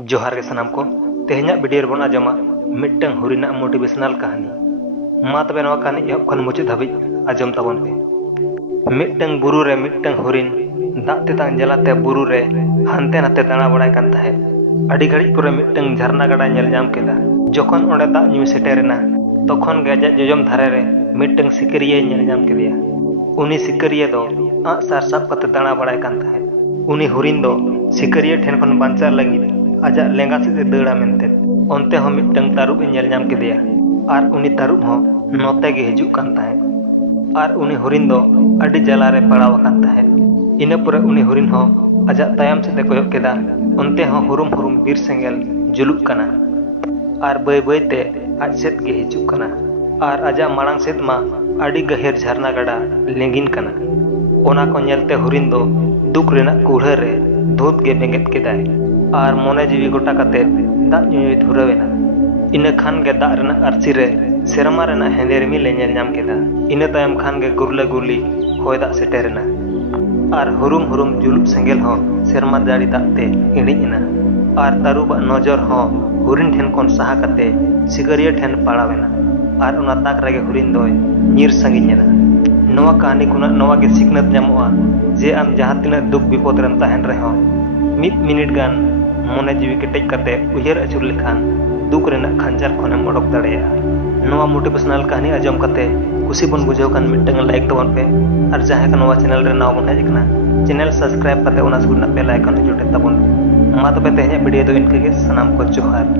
जोहार के सनाम को तेहना वीडियो बन आजमा मिट्टन हुरिना मोटिवेशनल कहानी मा तबे नवा कहानी एहब खन मुचाद धाबिज आजम ताबन पे। मिट्टन बुरु रे मिट्टन हुरिन दाग तेतान जलाते बुरु रे हानते नाते दाणा बड़ाय कान ताहे। अड़ी घड़ी पुरे मिट्टन झरना गड़ा नेल नाम केदा। जखन ओंडे दाग ᱧᱩ सेटेरना तखन गे आजाग जोजम धारे रे मिट्टन सिकरिये नेल नाम केदेया। उनी सिकरिये दो आग सार साब कते दाणा बड़ाय कान ताहे। उनी हुरिन दो सिकरिये ठेन खन बांचा लगिद आजा लेंगा से दड़ा मेनते ओनते हो मिट्टन तारुब नेल नाम केदेया आर उनी तारुब हो नोते गे हिजुक कान ताहे आर उनी हुरिन दो अड़ी जला रे पड़ाव कान ताहे। इना पुरे उनी हुरिन हो आजा तायम से कोयक केदा ओनते हो हुरुम हुरुम बीर सेंगेल जुलुक काना आर बय बयते आज सेत गे हिजुक काना आर आजा माड़ांग सेत मा अड़ी गहिर झरना गड़ा लेंगिन काना। ओना को नेलते हुरिन दो दुख रेना कूढ़ा रे धूत गे बेंगेत केदाय आर मोने जीवी गोटा कते दाग ᱧᱩᱭ धुरावेना। इना खान गे दाग रेना आरसी रे सेरमा रेना हेंदे रिमिल नेल नाम केदा। इना तायम खान गे गुरला गुरली होय दाग सेटेरना आर हुरुम हुरुम जुलुप सेंगेल हो सेरमा जाड़ी दाग ते इणिजना आर तारुबा नजर हो हुरिन ठेन कोन साहा कते सिकरिया ठेन पाड़ावेना आर उना ताक रेगे हुरिन दोय ᱧᱤᱨ सांगिñेना। नवा कहानी खुना नवा गे सिखनत ᱧᱟᱢᱚᱜᱼᱟ जे आम जहाँ तिना दुख विपद रेन ताहेन रेहो मिद मिनिट गान मोने जीवी केटेज कते उयहर अचुर लेखान दुख रेना खंजार खनेम ओडक दाड़ेया। नवा मोटिवेशनल कहानी आजम कते कुसी बन बुझाव कान मिट्टन लाइक तबन पे और जहाँ का नवा चैनल रे नाव बन हेज कना चैनल सब्सक्राइब कते ओना सुरना बेल आइकन जुटे तबन। मा तबे तेहना वीडियो दो इनके गे सनाम को जोहार।